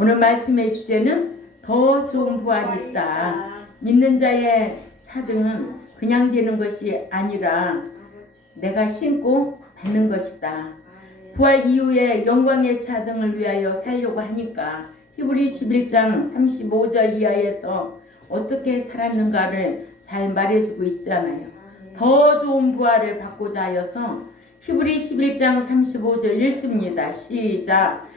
오늘 말씀의 주제는 더 좋은 부활이 있다. 믿는 자의 차등은 그냥 되는 것이 아니라 내가 신고 받는 것이다. 부활 이후에 영광의 차등을 위하여 살려고 하니까 히브리 11장 35절 이하에서 어떻게 살았는가를 잘 말해주고 있잖아요. 더 좋은 부활을 받고자 하여서 히브리 11장 35절 읽습니다. 시작.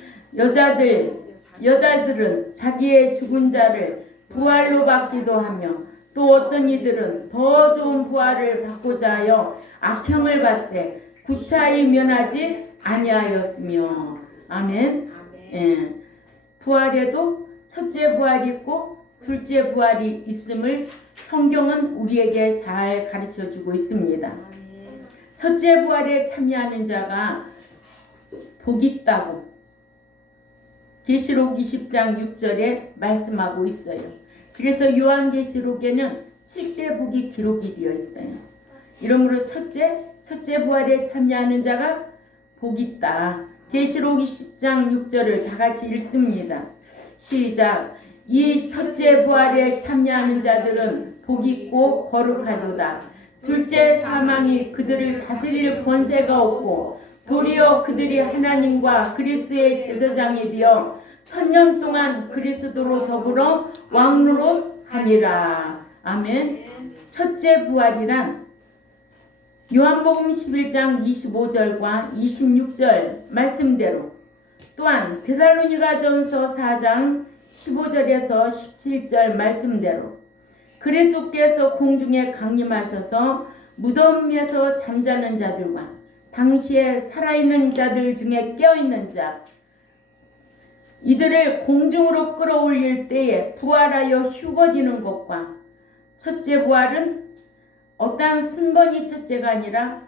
여자들은 자기의 죽은 자를 부활로 받기도 하며 또 어떤 이들은 더 좋은 부활을 받고자 하여 악형을 받되 구차히 면하지 아니하였으며. 아멘. 예. 부활에도 첫째 부활이 있고 둘째 부활이 있음을 성경은 우리에게 잘 가르쳐주고 있습니다. 첫째 부활에 참여하는 자가 복이 있다고 계시록 20장 6절에 말씀하고 있어요. 그래서 요한계시록에는 7대 복이 기록이 되어 있어요. 이러므로 첫째 부활에 참여하는 자가 복이 있다. 계시록 20장 6절을 다 같이 읽습니다. 시작. 이 첫째 부활에 참여하는 자들은 복이 있고 거룩하도다. 둘째 사망이 그들을 다스릴 권세가 없고 도리어 그들이 하나님과 그리스도의 제사장이 되어 1000년 동안 그리스도로 더불어 왕노릇 하리라. 아멘. 첫째 부활이란 요한복음 11장 25절과 26절 말씀대로, 또한 데살로니가전서 4장 15절에서 17절 말씀대로 그리스도께서 공중에 강림하셔서 무덤에서 잠자는 자들과 당시에 살아있는 자들 중에 깨어있는 자 이들을 공중으로 끌어올릴 때에 부활하여 휴거되는 것과, 첫째 부활은 어떠한 순번이 첫째가 아니라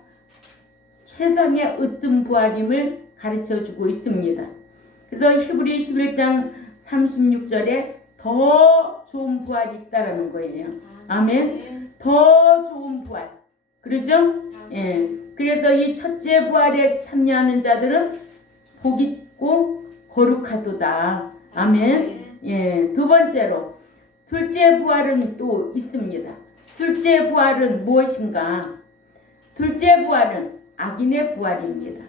최상의 으뜸 부활임을 가르쳐주고 있습니다. 그래서 히브리 11장 36절에 더 좋은 부활이 있다라는 거예요. 아멘. 더 좋은 부활. 그러죠? 예. 그래서 이 첫째 부활에 참여하는 자들은 복 있고 거룩하도다. 아멘. 예. 두 번째로 둘째 부활은 또 있습니다. 둘째 부활은 무엇인가? 둘째 부활은 악인의 부활입니다.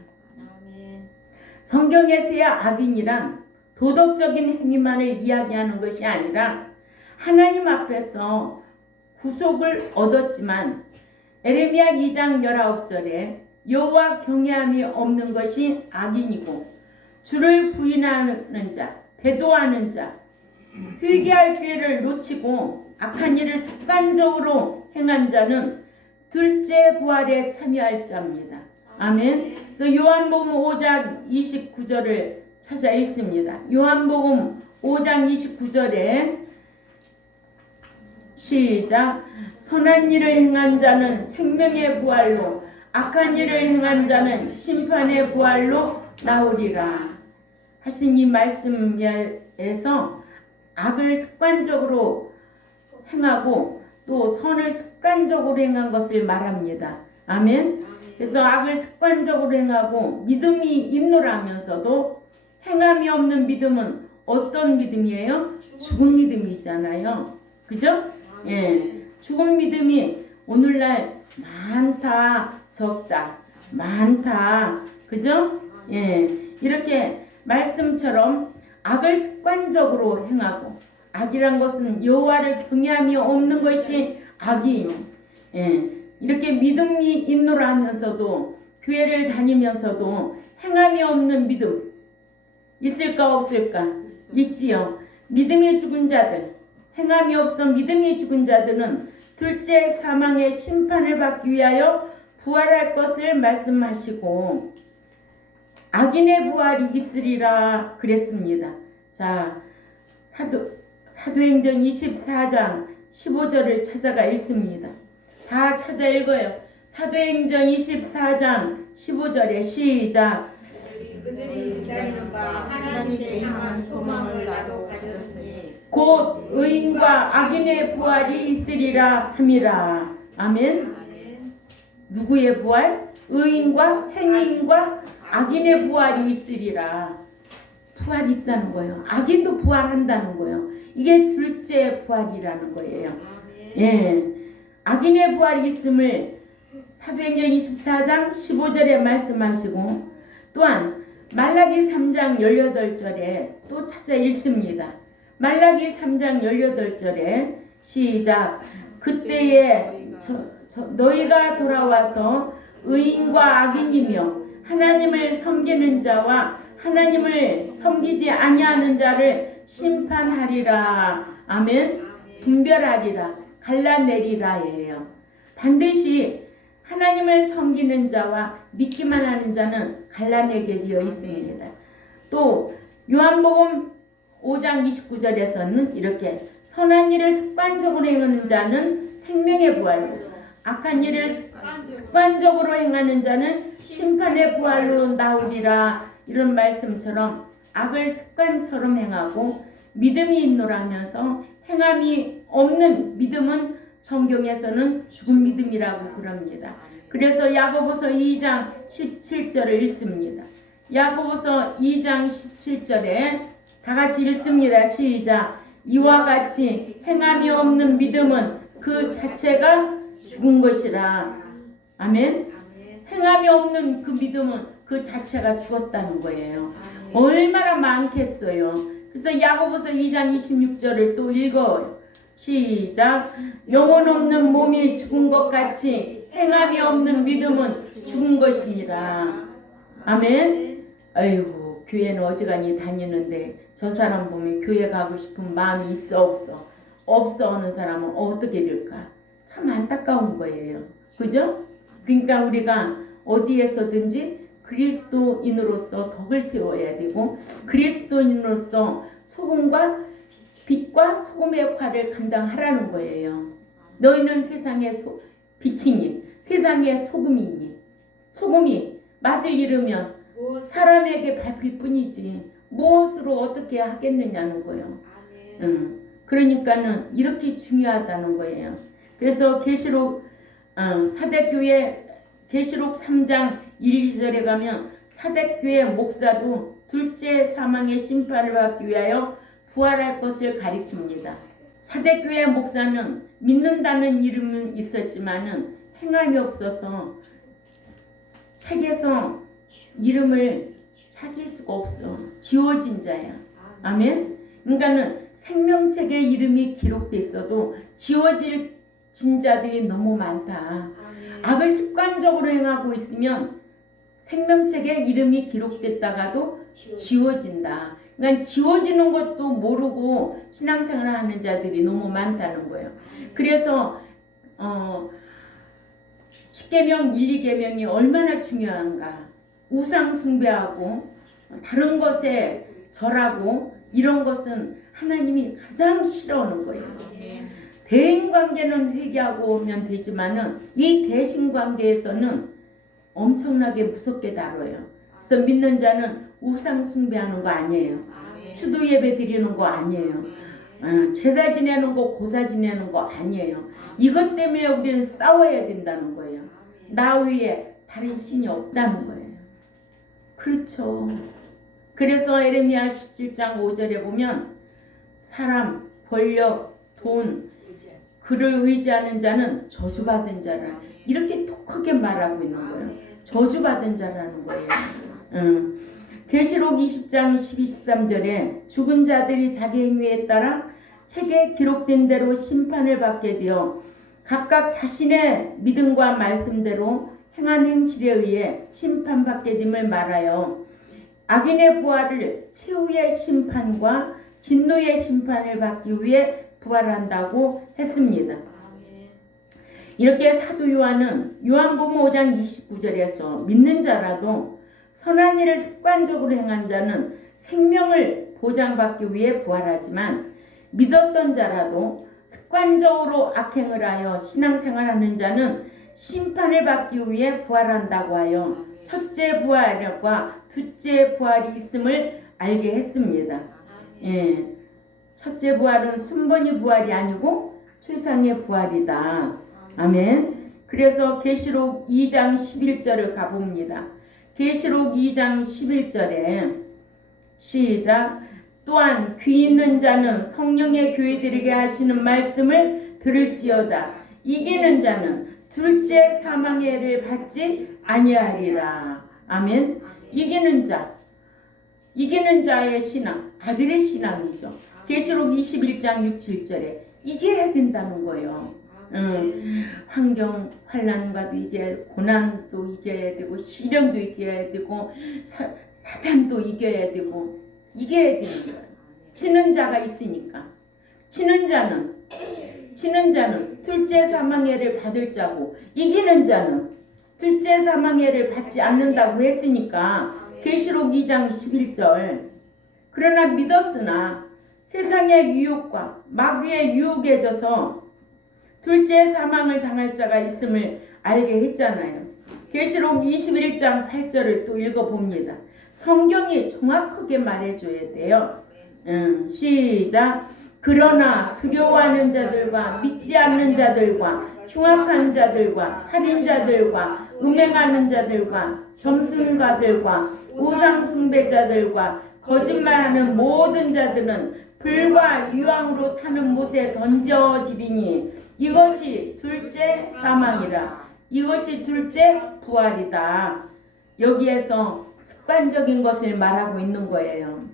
성경에서의 악인이란 도덕적인 행위만을 이야기하는 것이 아니라 하나님 앞에서 구속을 얻었지만 에레미야 2장 19절에 여호와 경외함이 없는 것이 악인이고 주를 부인하는 자, 배도하는 자, 회개할 기회를 놓치고 악한 일을 습관적으로 행한 자는 둘째 부활에 참여할 자입니다. 아멘. 그래서 요한복음 5장 29절을 찾아 읽습니다. 요한복음 5장 29절에 시작. 선한 일을 행한 자는 생명의 부활로, 악한 일을 행한 자는 심판의 부활로 나오리라 하신 이 말씀에서 악을 습관적으로 행하고 또 선을 습관적으로 행한 것을 말합니다. 아멘. 그래서 악을 습관적으로 행하고 믿음이 있노라면서도 행함이 없는 믿음은 어떤 믿음이에요? 죽은 믿음이잖아요. 그죠? 예. 죽은 믿음이 오늘날 많다, 적다, 많다. 그죠? 예. 이렇게 말씀처럼 악을 습관적으로 행하고, 악이란 것은 여호와를 경외함이 없는 것이 악이에요. 예. 이렇게 믿음이 있노라 하면서도 교회를 다니면서도 행함이 없는 믿음 있을까 없을까? 있지요. 믿음이 죽은 자들, 행함이 없어 믿음이 죽은 자들은 둘째 사망의 심판을 받기 위하여 부활할 것을 말씀하시고 악인의 부활이 있으리라 그랬습니다. 자, 사도행전 24장 15절을 찾아가 읽습니다. 다 찾아 읽어요. 사도행전 24장 15절에 시작. 그들이 기다리는 바 하나님께 향한 소망을 나도 가졌으니 곧 의인과 악인의 부활이 있으리라 함이라. 아멘. 누구의 부활? 의인과 행인과 악인의 부활이 있으리라. 부활이 있다는 거예요. 악인도 부활한다는 거예요. 이게 둘째 부활이라는 거예요. 예, 악인의 부활이 있음을 사도행전 24장 15절에 말씀하시고 또한 말라기 3장 18절에 또 찾아 읽습니다. 말라기 3장 18절에 시작. 그때에 너희가 돌아와서 의인과 악인이며 하나님을 섬기는 자와 하나님을 섬기지 아니하는 자를 심판하리라. 아멘. 분별하리라. 갈라내리라예요. 반드시 하나님을 섬기는 자와 믿기만 하는 자는 갈라내게 되어 있습니다. 또 요한복음 5장 29절에서는 이렇게 선한 일을 습관적으로 행하는 자는 생명의 부활로 악한 일을 습관적으로 행하는 자는 심판의 부활로 나오리라. 이런 말씀처럼 악을 습관처럼 행하고 믿음이 있노라면서 행함이 없는 믿음은 성경에서는 죽은 믿음이라고 그럽니다. 그래서 야고보서 2장 17절을 읽습니다. 야고보서 2장 17절에 다 같이 읽습니다. 시작. 이와 같이 행함이 없는 믿음은 그 자체가 죽은 것이라. 아멘. 행함이 없는 그 믿음은 그 자체가 죽었다는 거예요. 얼마나 많겠어요. 그래서 야고보서 2장 26절을 또 읽어요. 시작. 영혼 없는 몸이 죽은 것 같이 행함이 없는 믿음은 죽은 것이니라. 아멘. 아이고, 교회는 어지간히 다니는데 저 사람 보면 교회 가고 싶은 마음이 있어 없어? 없어 하는 사람은 어떻게 될까? 참 안타까운 거예요. 그죠? 그러니까 우리가 어디에서든지 그리스도인으로서 덕을 세워야 되고 그리스도인으로서 소금과 빛과 소금의 역할을 감당하라는 거예요. 너희는 세상의 빛이니 세상의 소금이니 소금이 맛을 잃으면 사람에게 밟힐 뿐이지 무엇으로 어떻게 하겠느냐는 거예요. 그러니까는 이렇게 중요하다는 거예요. 그래서 계시록 사대교회 계시록 3장 1, 2절에 가면 사대교회 목사도 둘째 사망의 심판을 받기 위하여 부활할 것을 가리킵니다. 사대교회 목사는 믿는다는 이름은 있었지만은 행함이 없어서 책에서 이름을 찾을 수가 없어. 지워진 자야. 아멘. 그러니까는 생명책에 이름이 기록돼 있어도 지워질 진자들이 너무 많다. 악을 습관적으로 행하고 있으면 생명책에 이름이 기록됐다가도 지워진다. 그러니까 지워지는 것도 모르고 신앙생활을 하는 자들이 너무 많다는 거예요. 그래서 십계명 1, 2계명이 얼마나 중요한가. 우상 숭배하고 다른 것에 절하고 이런 것은 하나님이 가장 싫어하는 거예요. 대인관계는 회개하고 오면 되지만은 이 대신관계에서는 엄청나게 무섭게 다뤄요. 그래서 믿는 자는 우상 숭배하는 거 아니에요. 추도 예배 드리는 거 아니에요. 제사 지내는 거 고사 지내는 거 아니에요. 이것 때문에 우리는 싸워야 된다는 거예요. 나 위에 다른 신이 없다는 거예요. 그렇죠. 그래서 에레미야 17장 5절에 보면 사람, 권력, 돈, 그를 의지하는 자는 저주받은 자라 이렇게 독하게 말하고 있는 거예요. 저주받은 자라는 거예요. 계시록 20장 12, 13절에 죽은 자들이 자기 행위에 따라 책에 기록된 대로 심판을 받게 되어 각각 자신의 믿음과 말씀대로 행한 행실에 의해 심판받게 됨을 말하여 악인의 부활을 최후의 심판과 진노의 심판을 받기 위해 부활한다고 했습니다. 이렇게 사도 요한은 요한복음 5장 29절에서 믿는 자라도 선한 일을 습관적으로 행한 자는 생명을 보장받기 위해 부활하지만 믿었던 자라도 습관적으로 악행을 하여 신앙생활하는 자는 심판을 받기 위해 부활한다고 하여 첫째 부활과 둘째 부활이 있음을 알게 했습니다. 예. 첫째 부활은 순번이 부활이 아니고 최상의 부활이다. 아멘. 그래서 계시록 2장 11절을 가봅니다. 계시록 2장 11절에 시작. 또한 귀 있는 자는 성령의 교회들에게 하시는 말씀을 들을지어다. 이기는 자는 둘째 사망의 해를 받지 아니하리라. 아멘. 이기는 자, 이기는 자의 신앙, 아들의 신앙이죠. 계시록 21장 6, 7절에 이겨야 된다는 거예요. 환경 환난과도 이겨야, 고난도 이겨야 되고, 시련도 이겨야 되고, 사탄도 이겨야 되고, 이겨야 되는 거예요. 치는 자가 있으니까. 치는 자는 둘째 사망해를 받을 자고, 이기는 자는 둘째 사망해를 받지 않는다고 했으니까 계시록 2장 11절. 그러나 믿었으나 세상의 유혹과 마귀의 유혹에 져서 둘째 사망을 당할 자가 있음을 알게 했잖아요. 계시록 21장 8절을 또 읽어봅니다. 성경이 정확하게 말해줘야 돼요. 시작. 그러나 두려워하는 자들과 믿지 않는 자들과 흉악한 자들과 살인자들과 음행하는 자들과 점순가들과 우상 숭배자들과 거짓말하는 모든 자들은 불과 유황으로 타는 못에 던져지리니 이것이 둘째 사망이라. 이것이 둘째 부활이다. 여기에서 습관적인 것을 말하고 있는 거예요.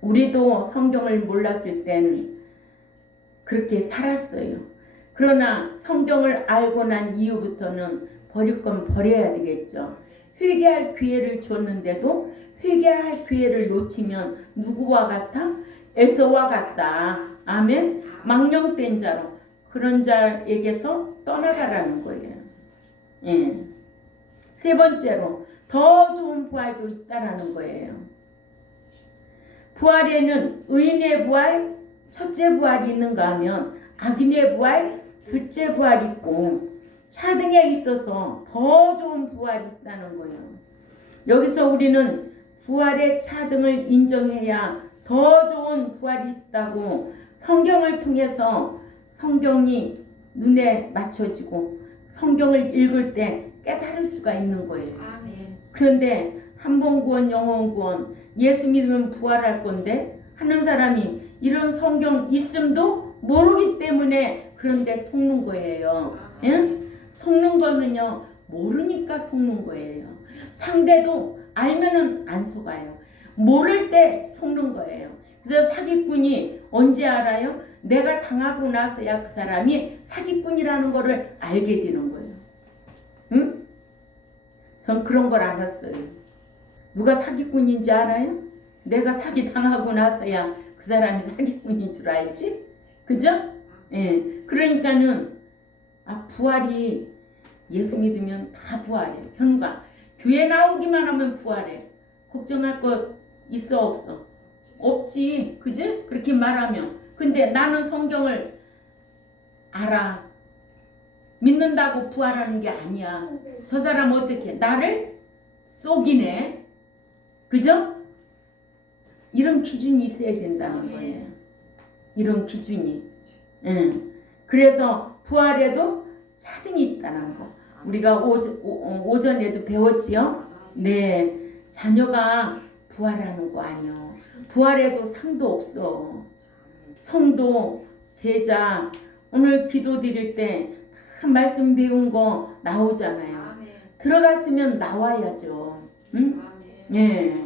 우리도 성경을 몰랐을 땐 그렇게 살았어요. 그러나 성경을 알고 난 이후부터는 버릴 건 버려야 되겠죠. 회개할 기회를 줬는데도 회개할 기회를 놓치면 누구와 같아? 에서와 같다. 아멘. 망령된 자로 그런 자에게서 떠나가라는 거예요. 예. 세 번째로 더 좋은 부활도 있다라는 거예요. 부활에는 의인의 부활, 첫째 부활이 있는가 하면 악인의 부활, 둘째 부활이 있고 차등에 있어서 더 좋은 부활이 있다는 거예요. 여기서 우리는 부활의 차등을 인정해야 더 좋은 부활이 있다고 성경을 통해서 성경이 눈에 맞춰지고 성경을 읽을 때 깨달을 수가 있는 거예요. 그런데 한 번 구원, 영원 구원, 예수 믿으면 부활할 건데 하는 사람이 이런 성경 있음도 모르기 때문에 그런데 속는 거예요. 예? 속는 거는요, 모르니까 속는 거예요. 상대도 알면은 안 속아요. 모를 때 속는 거예요. 그래서 사기꾼이 언제 알아요? 내가 당하고 나서야 그 사람이 사기꾼이라는 거를 알게 되는 거예요. 응? 전 그런 걸 알았어요. 누가 사기꾼인지 알아요? 내가 사기 당하고 나서야 그 사람이 사기꾼인 줄 알지? 그죠? 예. 그러니까는 부활이 예수 믿으면 다 부활해. 현우가 교회 나오기만 하면 부활해. 걱정할 거 있어 없어? 없지. 그지? 그렇게 말하면. 근데 나는 성경을 알아. 믿는다고 부활하는 게 아니야. 저 사람 어떻게 나를 속이네. 그죠? 이런 기준이 있어야 된다는 거예요. 이런 기준이. 그래서 부활에도 차등이 있다는 거. 우리가 오전에도 배웠지요? 네. 자녀가 부활하는 거 아니요. 부활에도 상도 없어. 성도, 제자, 오늘 기도 드릴 때 말씀 배운 거 나오잖아요. 들어갔으면 나와야죠. 응? 예.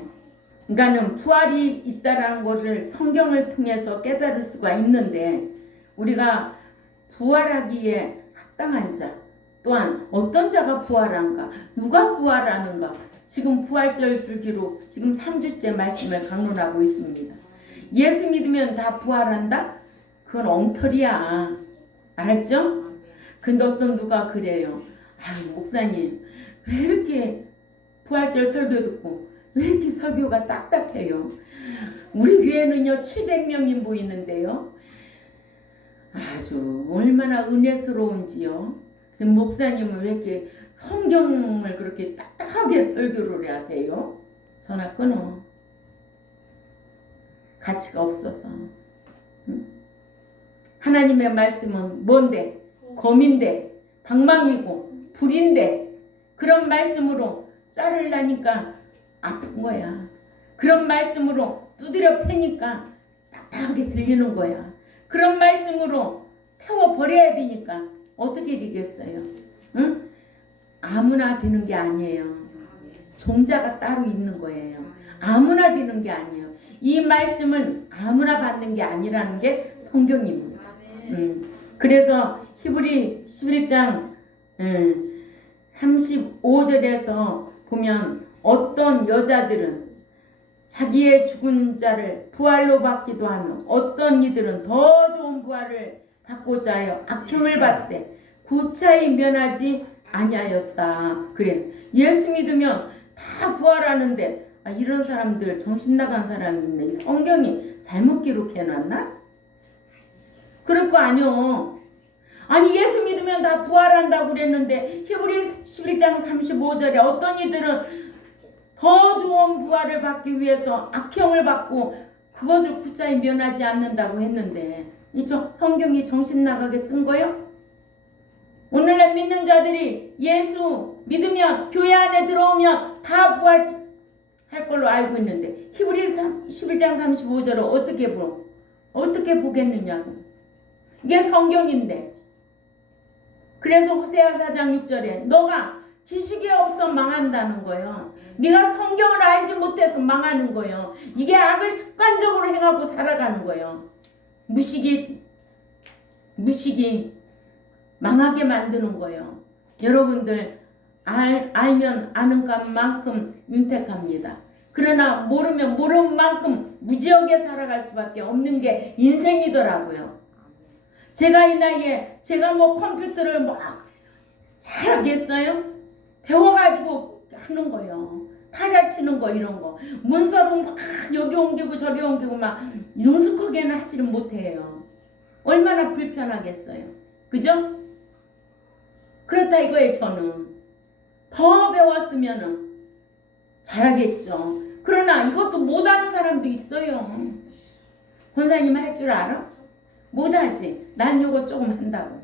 그러니까는 부활이 있다라는 것을 성경을 통해서 깨달을 수가 있는데 우리가 부활하기에 합당한 자 또한 어떤 자가 부활한가 누가 부활하는가 지금 부활절 줄기로 지금 3주째 말씀을 강론하고 있습니다. 예수 믿으면 다 부활한다? 그건 엉터리야. 알았죠? 근데 어떤 누가 그래요. 아유 목사님 왜 이렇게 부활절 설교 듣고 왜 이렇게 설교가 딱딱해요? 우리 교회는요 700명이 모이는데요. 아주 얼마나 은혜스러운지요. 목사님은 왜 이렇게 성경을 그렇게 딱딱하게 설교를 하세요? 전화 끊어. 가치가 없어서. 응? 하나님의 말씀은 뭔데? 검인데 방망이고 불인데 그런 말씀으로 자르려니까 아픈 거야. 그런 말씀으로 두드려 패니까 답답하게 들리는 거야. 그런 말씀으로 태워버려야 되니까 어떻게 되겠어요? 응? 아무나 되는 게 아니에요. 종자가 따로 있는 거예요. 아무나 되는 게 아니에요. 이 말씀은 아무나 받는 게 아니라는 게 성경입니다. 그래서 히브리 11장 35절에서 보면 어떤 여자들은 자기의 죽은 자를 부활로 받기도 하며 어떤 이들은 더 좋은 부활을 받고자 하여 악형을 받되 구차히 면하지 아니하였다. 그래. 예수 믿으면 다 부활하는데 이런 사람들 정신 나간 사람이 있네. 이 성경이 잘못 기록해놨나? 그럴 거 아니요. 아니 예수 믿으면 다 부활한다고 그랬는데 히브리 11장 35절에 어떤 이들은 더 좋은 부활을 받기 위해서 악형을 받고 그것을 구차히 면하지 않는다고 했는데 이 성경이 정신 나가게 쓴 거요? 오늘날 믿는 자들이 예수 믿으면 교회 안에 들어오면 다 부활할 걸로 알고 있는데 히브리 11장 35절을 어떻게 보겠느냐고. 이게 성경인데. 그래서 호세아 4장 6절에 너가 지식이 없어 망한다는 거예요. 네가 성경을 알지 못해서 망하는 거예요. 이게 악을 습관적으로 행하고 살아가는 거예요. 무식이 망하게 만드는 거예요. 여러분들 알면 아는 것만큼 윤택합니다. 그러나 모르면 모르는 만큼 무지하게 살아갈 수밖에 없는 게 인생이더라고요. 제가 이 나이에 제가 컴퓨터를 막 잘하겠어요? 배워가지고 하는 거예요. 타자 치는 거 이런 거. 문서로 막 여기 옮기고 저리 옮기고 막 능숙하게는 하지를 못해요. 얼마나 불편하겠어요. 그죠? 그렇다 이거예요. 저는 더 배웠으면은 잘하겠죠. 그러나 이것도 못하는 사람도 있어요. 권사님 할 줄 알아? 못하지. 난 요거 조금 한다고.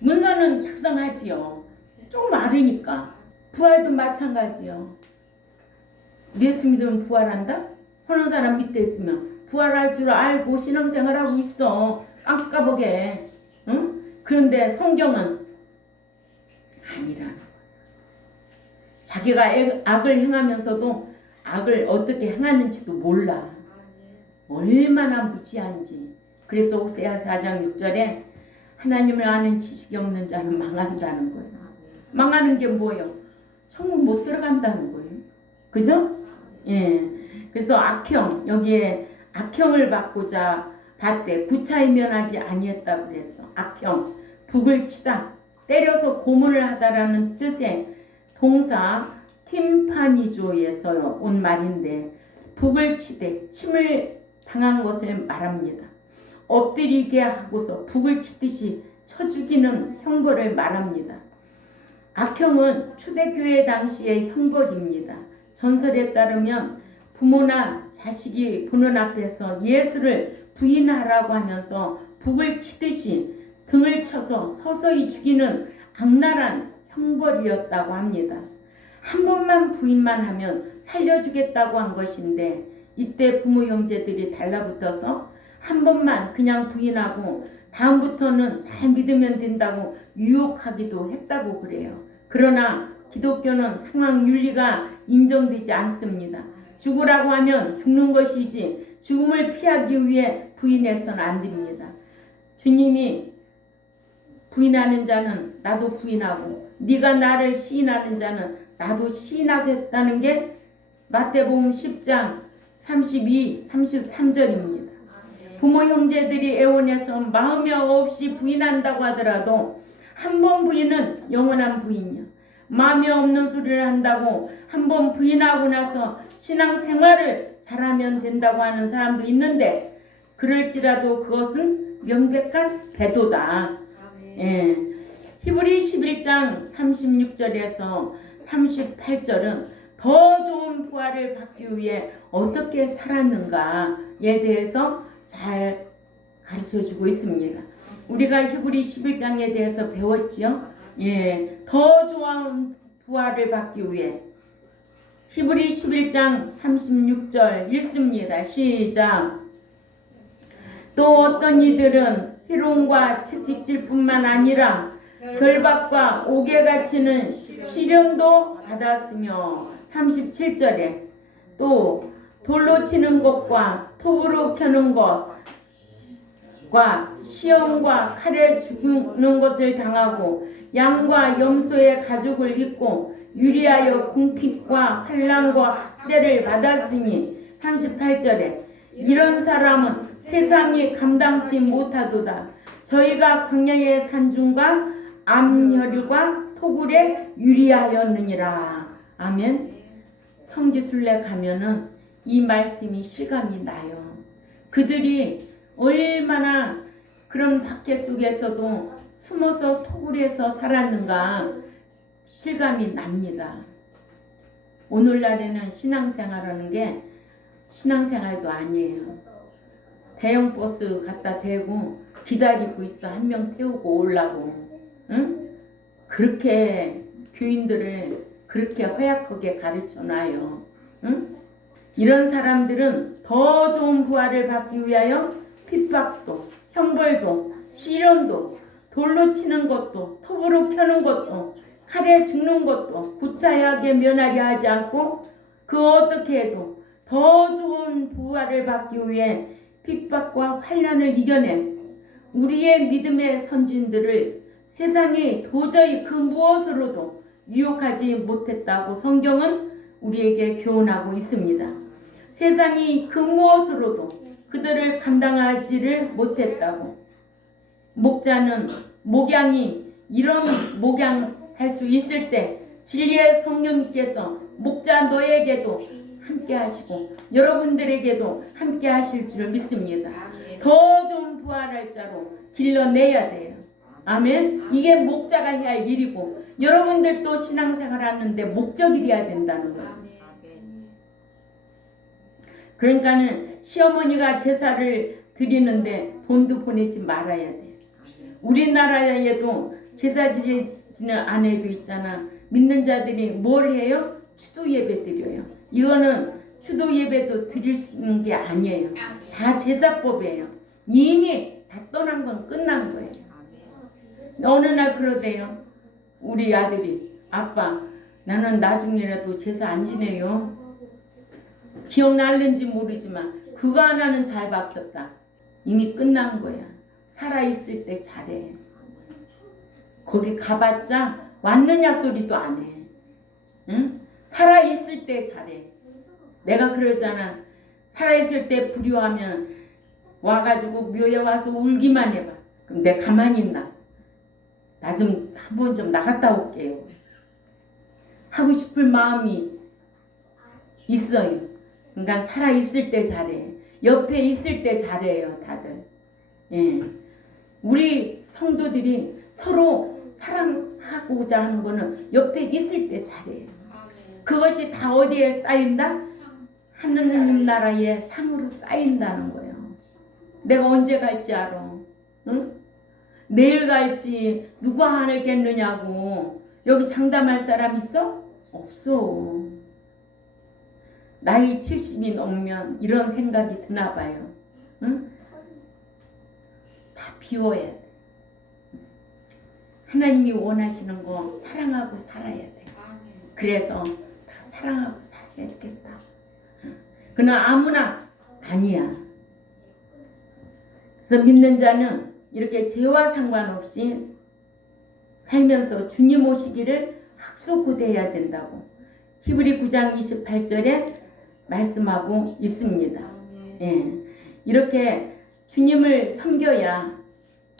문서는 작성하지요. 조금 알으니까. 부활도 마찬가지요. 예수 믿으면 부활한다? 하는 사람 밑에 있으면 부활할 줄 알고 신앙생활하고 있어. 깜깜하게. 응? 그런데 성경은 아니라는 거야. 자기가 악을 행하면서도 악을 어떻게 행하는지도 몰라. 얼마나 무지한지. 그래서 호세아 4장 6절에 하나님을 아는 지식이 없는 자는 망한다는 거예요. 망하는 게 뭐예요? 천국 못 들어간다는 거예요. 그죠? 예. 그래서 악형, 여기에 악형을 받고자 받되 구차히 면하지 아니했다고 그랬어. 악형, 북을 치다, 때려서 고문을 하다라는 뜻의 동사 팀파니조에서 온 말인데 북을 치되 침을 당한 것을 말합니다. 엎드리게 하고서 북을 치듯이 쳐 죽이는 형벌을 말합니다. 악형은 초대교회 당시의 형벌입니다. 전설에 따르면 부모나 자식이 보는 앞에서 예수를 부인하라고 하면서 북을 치듯이 등을 쳐서 서서히 죽이는 악랄한 형벌이었다고 합니다. 한 번만 부인만 하면 살려주겠다고 한 것인데 이때 부모 형제들이 달라붙어서 한 번만 그냥 부인하고 다음부터는 잘 믿으면 된다고 유혹하기도 했다고 그래요. 그러나 기독교는 상황 윤리가 인정되지 않습니다. 죽으라고 하면 죽는 것이지 죽음을 피하기 위해 부인해서는 안 됩니다. 주님이 부인하는 자는 나도 부인하고 네가 나를 시인하는 자는 나도 시인하겠다는 게 마태복음 10장 32, 33절입니다. 부모 형제들이 애원해서 마음이 없이 부인한다고 하더라도 한 번 부인은 영원한 부인이야. 마음이 없는 소리를 한다고 한 번 부인하고 나서 신앙생활을 잘하면 된다고 하는 사람도 있는데 그럴지라도 그것은 명백한 배도다. 예. 히브리 11장 36절에서 38절은 더 좋은 부활을 받기 위해 어떻게 살았는가에 대해서 잘 가르쳐주고 있습니다. 우리가 히브리 11장에 대해서 배웠지요. 예, 더 좋은 부활을 받기 위해 히브리 11장 36절 읽습니다. 시작. 또 어떤 이들은 희롱과 채찍질뿐만 아니라 결박과 옥에 갇히는 시련도 받았으며 37절에 또 돌로 치는 것과 톱으로 켜는 것과 시험과 칼에 죽는 것을 당하고 양과 염소의 가죽을 입고 유리하여 궁핍과 환난과 학대를 받았으니 38절에 이런 사람은 세상이 감당치 못하도다. 저희가 광야의 산중과 암혈과 토굴에 유리하였느니라. 아멘. 성지순례 가면은 이 말씀이 실감이 나요. 그들이 얼마나 그런 박해 속에서도 숨어서 토굴에서 살았는가 실감이 납니다. 오늘날에는 신앙생활하는 게 신앙생활도 아니에요. 대형 버스 갖다 대고 기다리고 있어. 한 명 태우고 오려고. 응? 그렇게 교인들을 그렇게 허약하게 가르쳐놔요. 응? 이런 사람들은 더 좋은 부활을 받기 위하여 핍박도, 형벌도, 시련도, 돌로 치는 것도, 톱으로 펴는 것도, 칼에 죽는 것도 구차하게 면하게 하지 않고 그 어떻게 해도 더 좋은 부활을 받기 위해 핍박과 환난을 이겨낸 우리의 믿음의 선진들을 세상이 도저히 그 무엇으로도 유혹하지 못했다고 성경은 우리에게 교훈하고 있습니다. 세상이 그 무엇으로도 그들을 감당하지를 못했다고. 목자는 목양이 이런 목양할 수 있을 때 진리의 성령님께서 목자 너에게도 함께 하시고 여러분들에게도 함께 하실 줄 믿습니다. 더 좋은 부활할 자로 길러내야 돼요. 아멘. 이게 목자가 해야 할 일이고 여러분들도 신앙생활 하는데 목적이 돼야 된다는 거예요. 그러니까는 시어머니가 제사를 드리는데 돈도 보내지 말아야 돼. 우리나라에도 제사 지내는 아내도 있잖아. 믿는 자들이 뭘 해요? 추도 예배 드려요. 이거는 추도 예배도 드릴 수 있는 게 아니에요. 다 제사법이에요. 이미 다 떠난 건 끝난 거예요. 어느 날 그러대요. 우리 아들이 아빠 나는 나중에라도 제사 안 지내요. 기억날는지 모르지만 그거 하나는 잘 박혔다. 이미 끝난 거야. 살아있을 때 잘해. 거기 가봤자 왔느냐 소리도 안 해. 응? 살아있을 때 잘해. 내가 그러잖아. 살아있을 때 불효하면 와가지고 묘에 와서 울기만 해봐. 그럼 내가 가만히 있나? 나 좀 한번 좀 나갔다 올게요. 하고 싶을 마음이 있어요. 그러니까 살아있을 때 잘해. 옆에 있을 때 잘해요, 다들. 예. 우리 성도들이 서로 사랑하고자 하는 거는 옆에 있을 때 잘해요. 그것이 다 어디에 쌓인다? 하느님 나라의 상으로 쌓인다는 거예요. 내가 언제 갈지 알아? 응? 내일 갈지 누가 알겠느냐고. 여기 장담할 사람 있어? 없어. 나이 70이 넘으면 이런 생각이 드나 봐요. 응? 다 비워야 돼. 하나님이 원하시는 거 사랑하고 살아야 돼. 그래서 다 사랑하고 살아야겠다. 그러나 아무나 아니야. 그래서 믿는 자는 이렇게 죄와 상관없이 살면서 주님 오시기를 학수고대해야 된다고 히브리 9장 28절에 말씀하고 있습니다. 예. 이렇게 주님을 섬겨야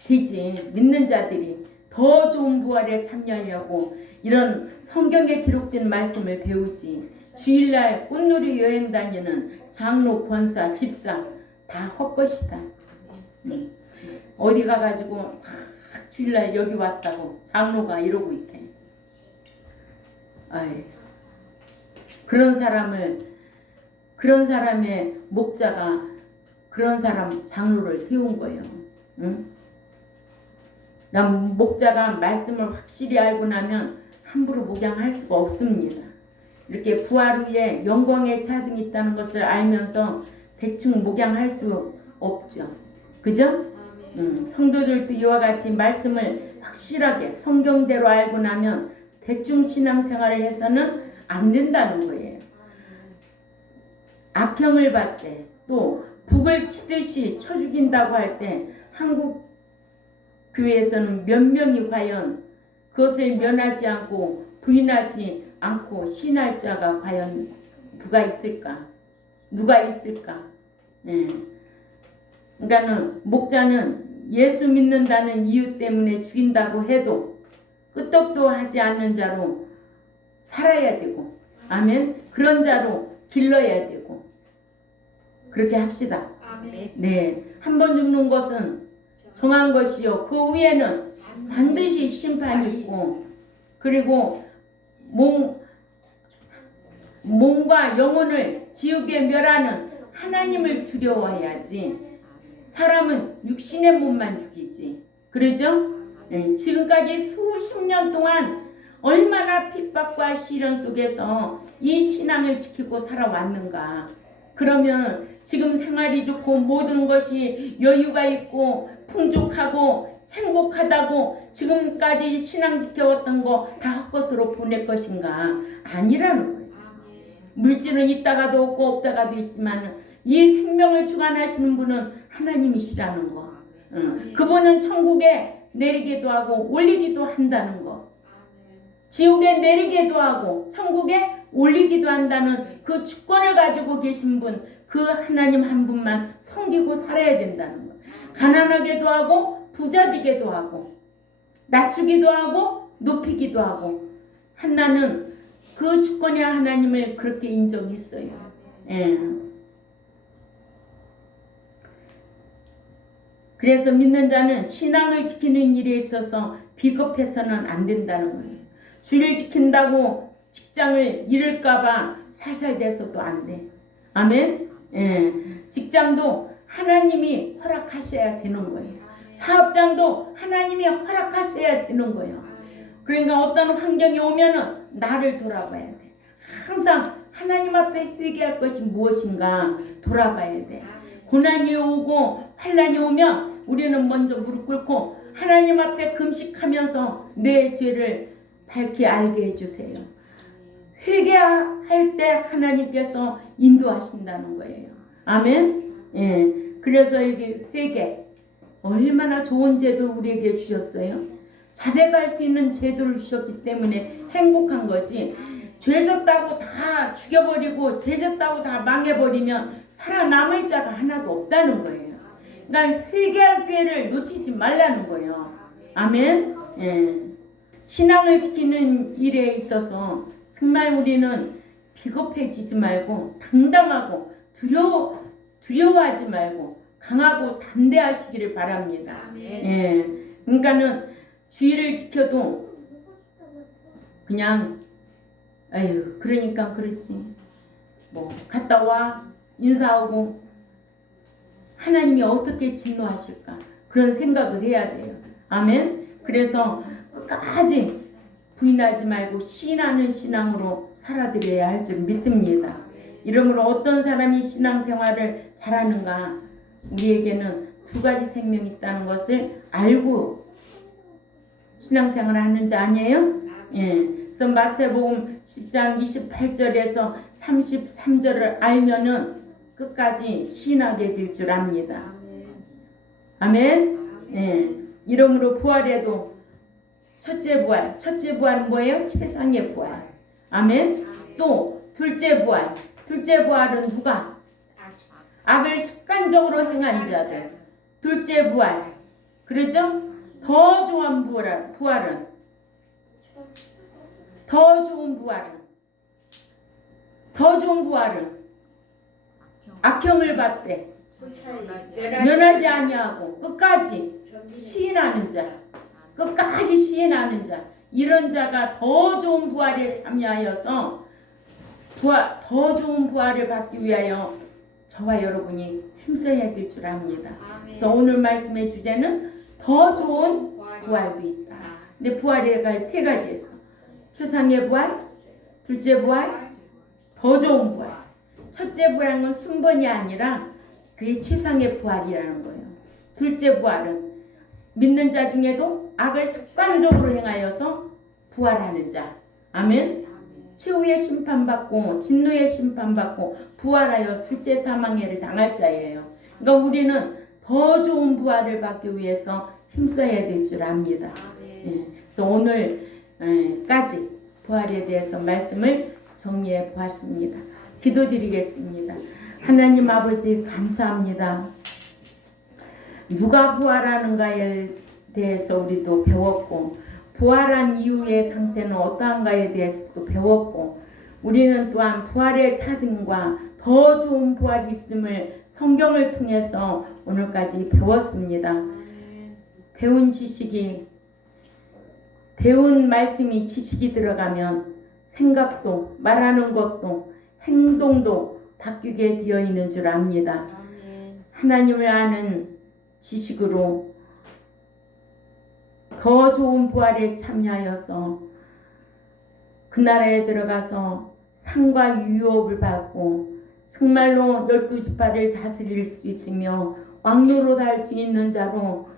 되지. 믿는 자들이 더 좋은 부활에 참여하려고 이런 성경에 기록된 말씀을 배우지. 주일날 꽃놀이 여행 다니는 장로, 권사, 집사 다 헛것이다. 어디 가가지고 주일날 여기 왔다고 장로가 이러고 있대. 아이, 그런 사람의 목자가 그런 사람 장로를 세운 거예요. 응? 난 목자가 말씀을 확실히 알고 나면 함부로 목양할 수가 없습니다. 이렇게 부활 후에 영광의 차등이 있다는 것을 알면서 대충 목양할 수 없죠. 그죠? 성도들도 이와 같이 말씀을 확실하게 성경대로 알고 나면 대충 신앙생활을 해서는 안 된다는 거예요. 악형을 받되 또 북을 치듯이 쳐 죽인다고 할 때 한국 교회에서는 몇 명이 과연 그것을 면하지 않고 부인하지 않고 신할 자가 과연 누가 있을까? 누가 있을까? 예. 그러니까는 목자는 예수 믿는다는 이유 때문에 죽인다고 해도 끄떡도 하지 않는 자로 살아야 되고, 아멘. 그런 자로 길러야 되고, 그렇게 합시다. 네, 한 번 죽는 것은 정한 것이요. 그 후에는 반드시 심판이 있고, 그리고 몸과 영혼을 지옥에 멸하는 하나님을 두려워해야지. 사람은 육신의 몸만 죽이지. 그러죠? 네, 지금까지 수십 년 동안 얼마나 핍박과 시련 속에서 이 신앙을 지키고 살아왔는가. 그러면 지금 생활이 좋고 모든 것이 여유가 있고 풍족하고 행복하다고 지금까지 신앙 지켜왔던 거 다 헛것으로 보낼 것인가? 아니라는 거예요. 물질은 있다가도 없고 없다가도 있지만 이 생명을 주관하시는 분은 하나님이시라는 거. 그분은 천국에 내리기도 하고 올리기도 한다는 거. 지옥에 내리기도 하고 천국에 올리기도 한다는 그 주권을 가지고 계신 분, 그 하나님 한 분만 섬기고 살아야 된다는 거. 가난하게도 하고 부자되게도 하고 낮추기도 하고 높이기도 하고 한나는 그 주권의 하나님을 그렇게 인정했어요. 예. 그래서 믿는 자는 신앙을 지키는 일에 있어서 비겁해서는 안 된다는 거예요. 주를 지킨다고 직장을 잃을까봐 살살대서도 안 돼. 아멘. 예. 직장도 하나님이 허락하셔야 되는 거예요. 사업장도 하나님이 허락하셔야 되는 거예요. 그러니까 어떤 환경이 오면은 나를 돌아봐야 돼. 항상 하나님 앞에 회개할 것이 무엇인가 돌아봐야 돼. 고난이 오고 환난이 오면 우리는 먼저 무릎 꿇고 하나님 앞에 금식하면서 내 죄를 밝히 알게 해주세요. 회개할 때 하나님께서 인도하신다는 거예요. 아멘. 예. 그래서 이게 회개 얼마나 좋은 제도 우리에게 주셨어요. 자백할 수 있는 제도를 주셨기 때문에 행복한 거지. 죄졌다고 다 죽여버리고 죄졌다고 다 망해버리면 살아남을 자가 하나도 없다는 거예요. 그러니까 회개할 기회를 놓치지 말라는 거예요. 아멘. 예. 신앙을 지키는 일에 있어서 정말 우리는 비겁해지지 말고 당당하고 두려워하지 말고 강하고 담대하시기를 바랍니다. 예. 그러니까는 주의를 지켜도 그냥 아유 그러니까 그렇지 뭐 갔다 와 인사하고 하나님이 어떻게 진노하실까 그런 생각을 해야 돼요. 아멘. 그래서 끝까지 부인하지 말고 신하는 신앙으로 살아드려야 할 줄 믿습니다. 이러므로 어떤 사람이 신앙생활을 잘하는가 우리에게는 두 가지 생명이 있다는 것을 알고 신앙생활을 하는지 아니에요? 예. 그래서 마태복음 10장 28절에서 33절을 알면은 끝까지 신하게 될 줄 압니다. 아멘. 예. 이러므로 부활에도 첫째 부활은 뭐예요? 세상의 부활. 아멘. 또 둘째 부활은 누가? 악을 습관적으로 행한 자들. 둘째 부활. 그러죠? 더 좋은 부활은 악형을 받되 면하지 아니하고 끝까지 시인하는 자 이런 자가 더 좋은 부활에 참여하여서 더 좋은 부활을 받기 위하여 저와 여러분이 힘써야 될 줄 압니다. 그래서 오늘 말씀의 주제는 더 좋은 부활도 있다. 근데 부활이 세 가지 있어. 최상의 부활, 둘째 부활, 더 좋은 부활. 첫째 부활은 건 순번이 아니라 그게 최상의 부활이라는 거예요. 둘째 부활은 믿는 자 중에도 악을 습관적으로 행하여서 부활하는 자. 아멘. 최후의 심판받고 진노의 심판받고 부활하여 둘째 사망해를 당할 자예요. 그러니까 우리는 더 좋은 부활을 받기 위해서 힘써야 될 줄 압니다. 예, 그래서 오늘까지 부활에 대해서 말씀을 정리해 보았습니다. 기도드리겠습니다. 하나님 아버지 감사합니다. 누가 부활하는가에 대해서 우리도 배웠고 부활한 이후의 상태는 어떠한가에 대해서도 배웠고 우리는 또한 부활의 차등과 더 좋은 부활이 있음을 성경을 통해서 오늘까지 배웠습니다. 배운 말씀이 지식이 들어가면 생각도 말하는 것도 행동도 바뀌게 되어 있는 줄 압니다. 하나님을 아는 지식으로 더 좋은 부활에 참여하여서 그 나라에 들어가서 상과 유업을 받고 정말로 12지파를 다스릴 수 있으며 왕노릇 할 수 있는 자로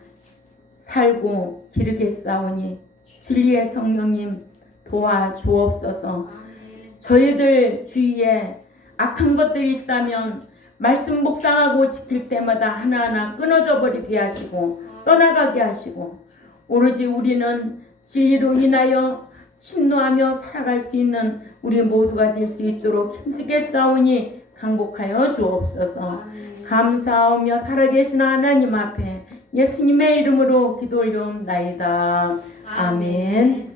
살고 기르겠사오니 진리의 성령님 도와주옵소서. 저희들 주위에 악한 것들이 있다면 말씀 묵상하고 지킬 때마다 하나하나 끊어져 버리게 하시고 떠나가게 하시고 오로지 우리는 진리로 인하여 신노하며 살아갈 수 있는 우리 모두가 될 수 있도록 힘쓰겠사오니 강복하여 주옵소서. 감사하며 살아계신 하나님 앞에 예수님의 이름으로 기도 올려옵나이다. 아멘.